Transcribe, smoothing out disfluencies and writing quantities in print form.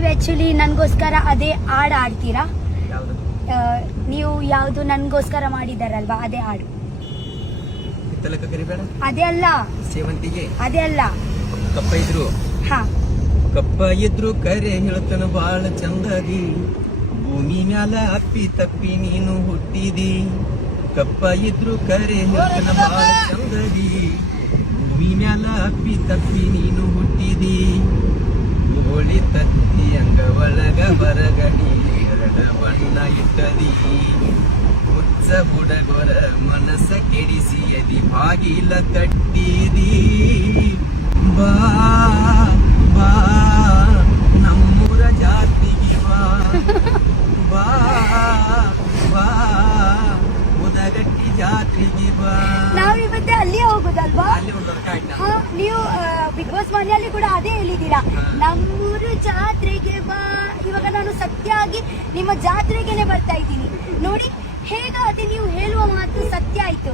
ನೀವು ಆಕ್ಚುಲಿ ನನಗೋಸ್ಕರ ಅದೇ ಹಾಡು ಆಡ್ತೀರಾ? ಯಾವ್ದು? ನೀವು ಯಾವುದು ನನಗೋಸ್ಕರ ಮಾಡಿದಾರಲ್ವಾ ಅದೇ ಹಾಡು. ಹಿತ್ತಲಕ ಕರಿಬೇಡ, ಅದೇ ಅಲ್ಲ, ಸೇವಂತಿಗೆ, ಅದೇ ಅಲ್ಲ. ಕಪ್ಪ ಇದ್ರು ಹಾ, ಕಪ್ಪ ಇದ್ರು ಕರೆ ಹೇಳ್ತಾನ ಬಾಳ ಚಂದದಿ, ಭೂಮಿ ಮ್ಯಾಲ ಅಪ್ಪಿ ತಪ್ಪಿ ನೀನು ಹುಟ್ಟಿದಿ. ಕಪ್ಪ ಇದ್ರು ಕರೆ ಹೇಳ್ತಾನ ಬಾಳ ಚಂದದಿ, ಭೂಮಿ ಮ್ಯಾಲ ಅಪ್ಪಿ ತಪ್ಪಿ ನೀನು ಹುಟ್ಟಿದಿ. ಹೋಳಿ ತತ್ತಿ ಅಂಗ ಒಳಗ ಬರಗಡಿ ಎರಡ ಬಣ್ಣ ಇಟ್ಟದಿ, ಹುಚ್ಚ ಹುಡಗೊರ ಮನಸ್ಸ ಕೆಡಿಸಿ ಅದಿ ಬಾಗಿಲ ತಟ್ಟಿದಿ. ಬಾ ಬಾ ನಮ್ಮೂರ ಜಾತಿಗೆ ಬಾ, ಬಾ ಬಾ ಉದಗಟ್ಟಿ ಜಾತ್ರೆಗೆ ಬಾ. ನಾವು ಇವತ್ತೇ ಅಲ್ಲಿಯೇ ಹೋಗುದಲ್ವಾ? ಅಲ್ಲಿ ಹೋಗೋದಕ್ಕಾಯ್ತಾ? ಹಾ, ನೀವು ಬಿಗ್ ಬಾಸ್ ಮನೆಯಲ್ಲಿ ಕೂಡ ಅದೇ ಹೇಳಿದ್ದೀರಾ, ನಮ್ಮೂರು ಜಾತ್ರೆಗೆ ಬಾ. ಇವಾಗ ನಾನು ಸತ್ಯ ಆಗಿ ನಿಮ್ಮ ಜಾತ್ರೆಗೆನೆ ಬರ್ತಾ ಇದ್ದೀನಿ ನೋಡಿ. ಹೇಗಾದ್ರೆ ನೀವು ಹೇಳುವ ಮಾತು ಸತ್ಯ ಆಯ್ತು.